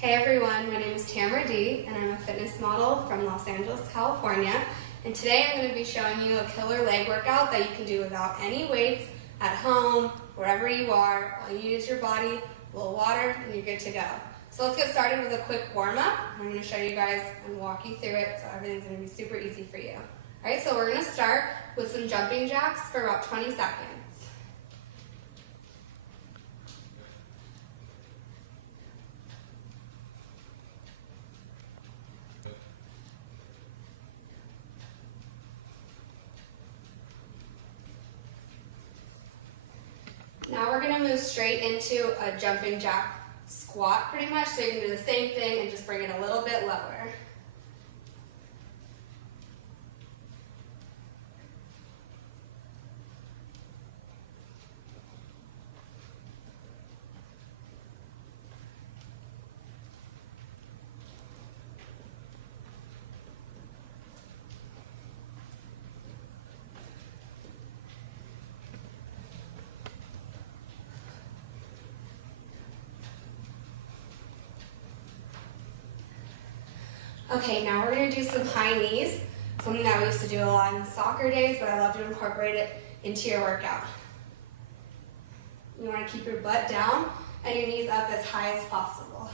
Hey everyone, my name is Tamara D and I'm a fitness model from Los Angeles, California. And today I'm going to be showing you a killer leg workout that you can do without any weights, at home, wherever you are. All you need is your body, a little water, and you're good to go. So let's get started with a quick warm-up. I'm going to show you guys and walk you through it so everything's going to be super easy for you. Alright, so we're going to start with some jumping jacks for about 20 seconds. Now we're going to move straight into a jumping jack squat pretty much, so you can do the same thing and just bring it a little bit lower. Okay, now we're going to do some high knees, something that we used to do a lot in soccer days, but I love to incorporate it into your workout. You want to keep your butt down and your knees up as high as possible.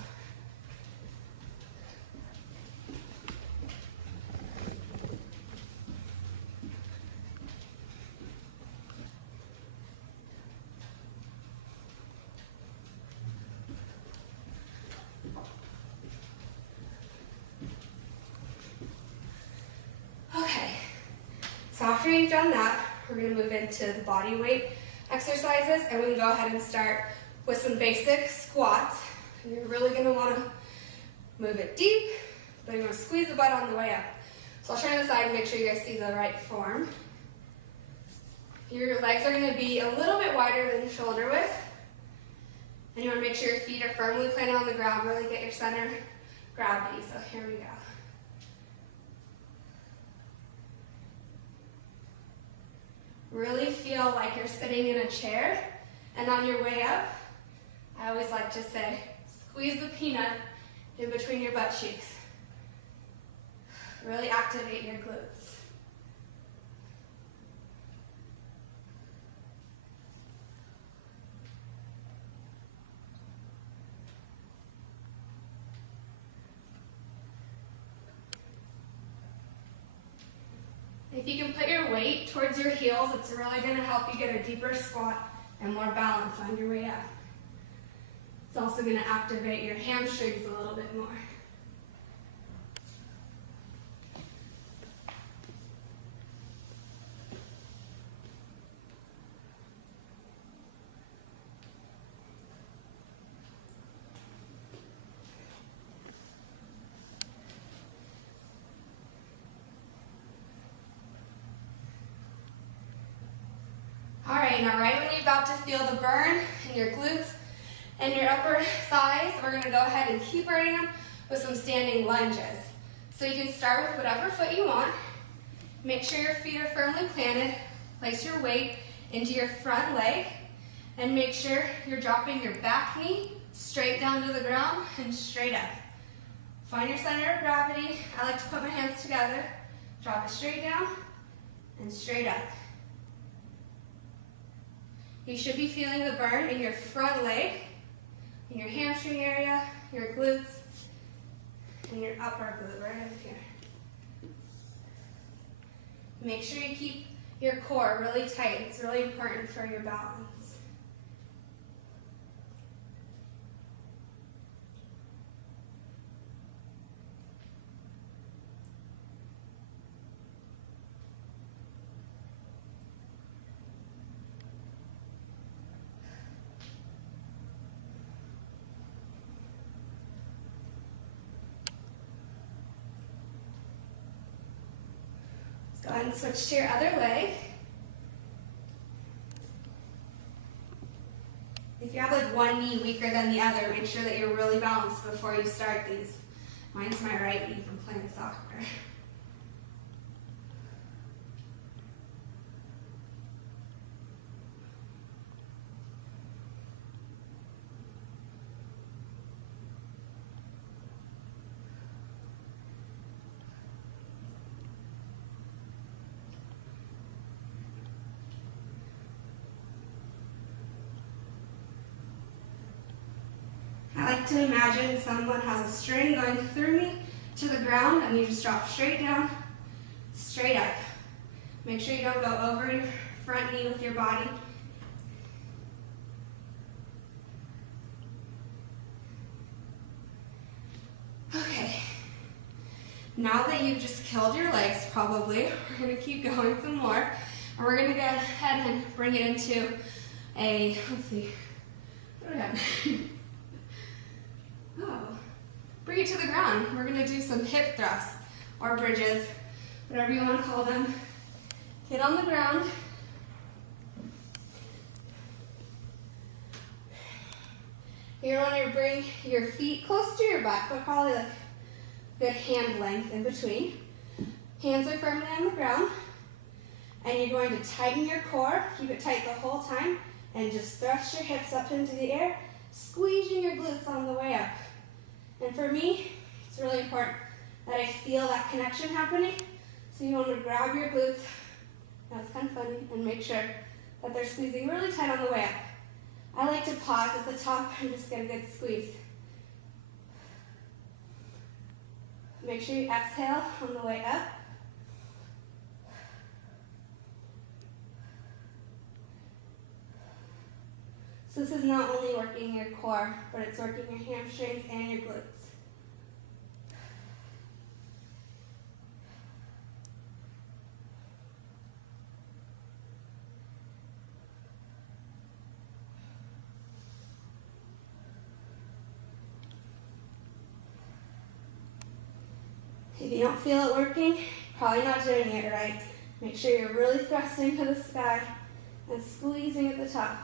So after you've done that, we're going to move into the body weight exercises, and we can go ahead and start with some basic squats. And you're really going to want to move it deep, but you're going to squeeze the butt on the way up. So I'll turn to the side and make sure you guys see the right form. Your legs are going to be a little bit wider than shoulder width, and you want to make sure your feet are firmly planted on the ground, really get your center gravity. So here we go. Really feel like you're sitting in a chair, and on your way up, I always like to say, squeeze the peanut in between your butt cheeks. Really activate your glutes. If you can put your weight towards your heels, it's really going to help you get a deeper squat and more balance on your way up. It's also going to activate your hamstrings a little bit more. Alright, now right when you're about to feel the burn in your glutes and your upper thighs, we're going to go ahead and keep burning them with some standing lunges. So you can start with whatever foot you want. Make sure your feet are firmly planted. Place your weight into your front leg, and make sure you're dropping your back knee straight down to the ground and straight up. Find your center of gravity. I like to put my hands together, drop it straight down and straight up. You should be feeling the burn in your front leg, in your hamstring area, your glutes, and your upper glute right over here. Make sure you keep your core really tight. It's really important for your balance. Go ahead and switch to your other leg. If you have like one knee weaker than the other, make sure that you're really balanced before you start these. Mine's my right knee from playing soccer. like to imagine someone has a string going through me to the ground, and you just drop straight down, straight up. Make sure you don't go over your front knee with your body. Okay, now that you've just killed your legs probably, we're going to keep going some more. And we're going to go ahead and bring it into a, let's see, what do we have? Oh, bring it to the ground. We're going to do some hip thrusts or bridges, whatever you want to call them. Get on the ground. You're going to bring your feet close to your butt, but probably like a good hand length in between. Hands are firmly on the ground. And you're going to tighten your core, keep it tight the whole time, and just thrust your hips up into the air, squeezing your glutes on the way up. And for me, it's really important that I feel that connection happening. So you want to grab your glutes, that's kind of funny, and make sure that they're squeezing really tight on the way up. I like to pause at the top and just get a good squeeze. Make sure you exhale on the way up. So this is not only working your core, but it's working your hamstrings and your glutes. If you don't feel it working, you're probably not doing it right. Make sure you're really thrusting to the sky and squeezing at the top.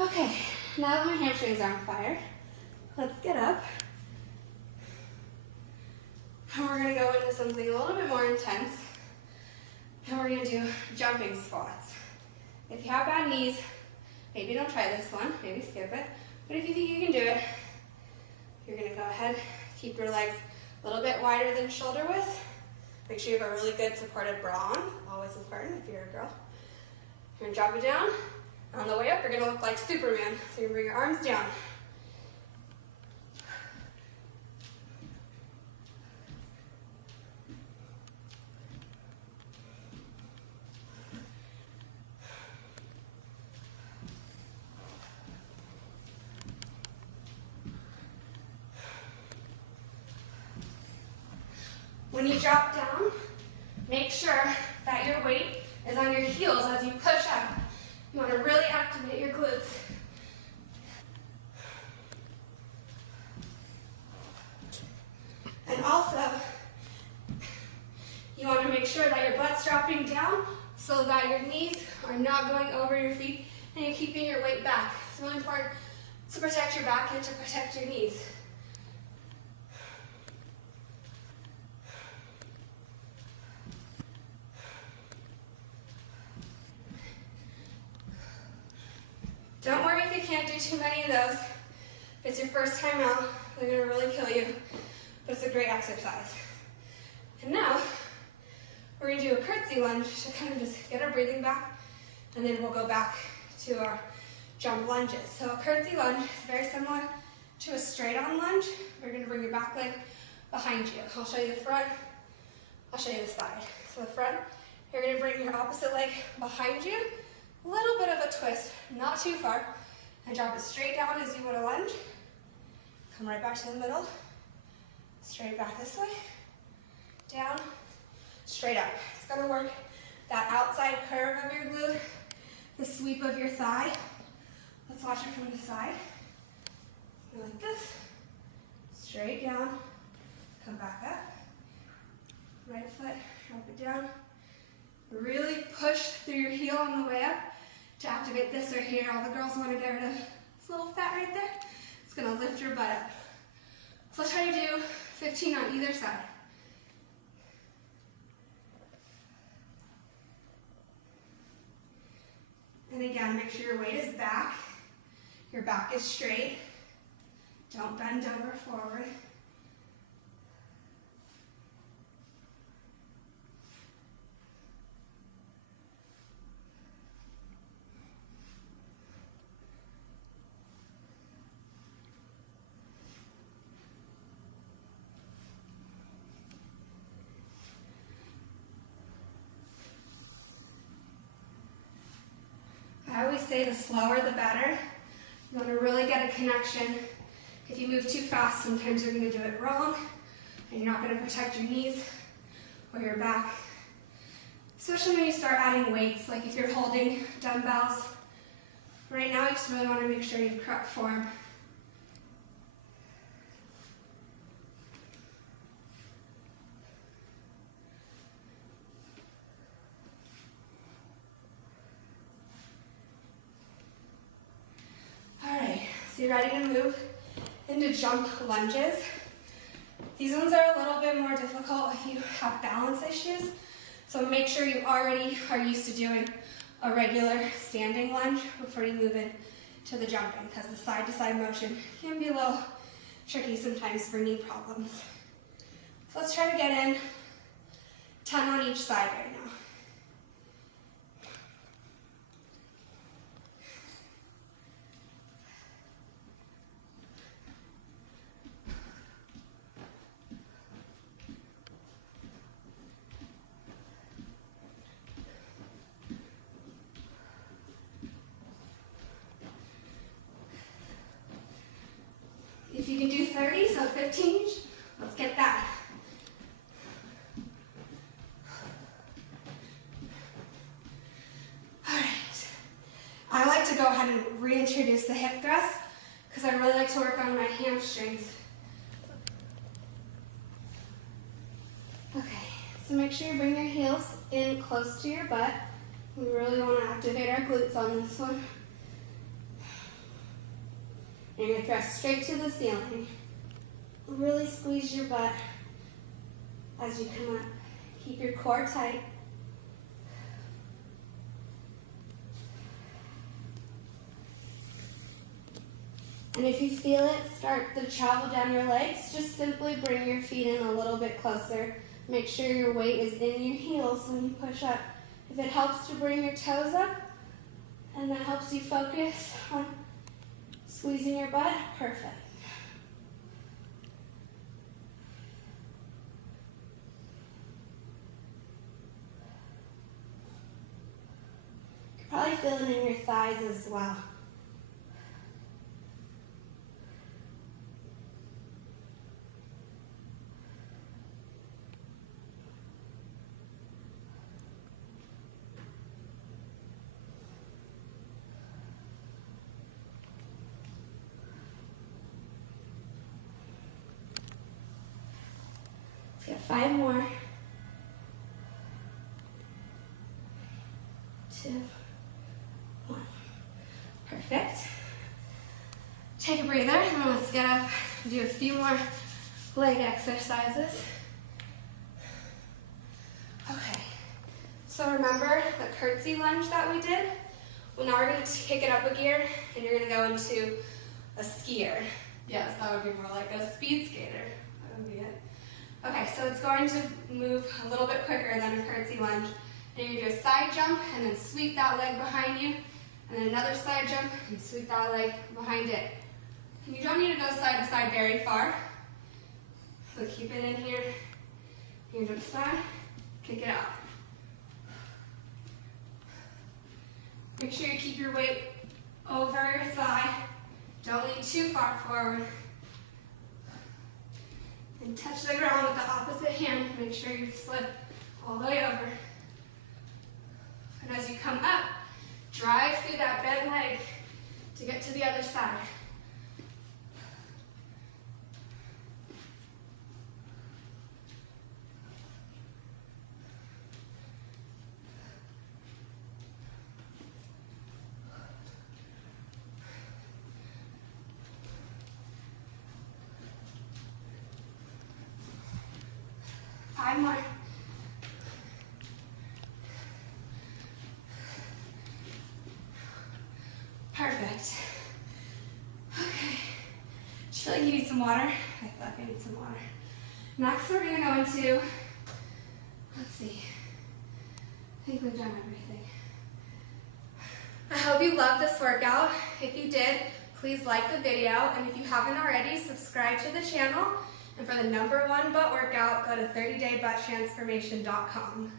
Okay, now that my hamstrings are on fire, let's get up. And we're going to go into something a little bit more intense. And we're going to do jumping squats. If you have bad knees, maybe don't try this one, maybe skip it. But if you think you can do it, you're going to go ahead, keep your legs a little bit wider than shoulder width. Make sure you have a really good supported bra on, always important if you're a girl. You're going to drop it down. On the way up, you're going to look like Superman. So you're going to bring your arms down. When you drop down, make sure that your weight is on your heels as you push up. You want to really activate your glutes. And also, you want to make sure that your butt's dropping down so that your knees are not going over your feet and you're keeping your weight back. It's really important to protect your back and to protect your knees. Don't worry if you can't do too many of those. If it's your first time out, they're going to really kill you, but it's a great exercise. And now, we're going to do a curtsy lunge to kind of just get our breathing back, and then we'll go back to our jump lunges. So a curtsy lunge is very similar to a straight-on lunge. We're going to bring your back leg behind you. I'll show you the front, I'll show you the side. So the front, you're going to bring your opposite leg behind you, a little bit of a twist, not too far, and drop it straight down as you would a lunge. Come right back to the middle, straight back this way, down, straight up. It's going to work that outside curve of your glute, the sweep of your thigh. Let's watch it from the side. Go like this, straight down, come back up, right foot, drop it down. Really push through your heel on the way up to activate this right here. All the girls want to get rid of this little fat right there. It's going to lift your butt up. So let's try to do 15 on either side. And again, make sure your weight is back. Your back is straight. Don't bend over forward. always say the slower the better. You want to really get a connection. If you move too fast, sometimes you're going to do it wrong, and you're not going to protect your knees or your back. Especially when you start adding weights, like if you're holding dumbbells. Right now, you just really want to make sure you have correct form. Alright, so you're ready to move into jump lunges. These ones are a little bit more difficult if you have balance issues. So make sure you already are used to doing a regular standing lunge before you move in to the jumping, because the side-to-side motion can be a little tricky sometimes for knee problems. So let's try to get in 10 on each side right now. If you can do 30, so 15 each, let's get that. All right. I like to go ahead and reintroduce the hip thrust because I really like to work on my hamstrings. Okay, so make sure you bring your heels in close to your butt. We really want to activate our glutes on this one. And you're going to thrust straight to the ceiling. Really squeeze your butt as you come up. Keep your core tight. And if you feel it start to travel down your legs, just simply bring your feet in a little bit closer. Make sure your weight is in your heels when you push up. If it helps to bring your toes up, and that helps you focus on squeezing your butt, perfect. You're probably feeling in your thighs as well. Let's get 5 more. 2, 1. Perfect. Take a breather, and let's get up and do a few more leg exercises. Okay, so remember the curtsy lunge that we did? Well, now we're going to kick it up a gear, and you're going to go into a skier. Yes, that would be more like a speed skater. That would be it. Okay, so it's going to move a little bit quicker than a curtsy lunge. And you're going to do a side jump and then sweep that leg behind you. And then another side jump and sweep that leg behind it. And you don't need to go side to side very far. So keep it in here. You're going to the side, kick it out. Make sure you keep your weight over your thigh. Don't lean too far forward. And touch the ground with the opposite hand. Make sure you slip all the way over. And as you come up, drive through that bent leg to get to the other side. Five more. Perfect. Okay. Just feel like you need some water. I feel like I need some water. Next, we're going to go into, let's see. I think we've done everything. I hope you loved this workout. If you did, please like the video. And if you haven't already, subscribe to the channel. And for the #1 butt workout, go to 30daybutttransformation.com.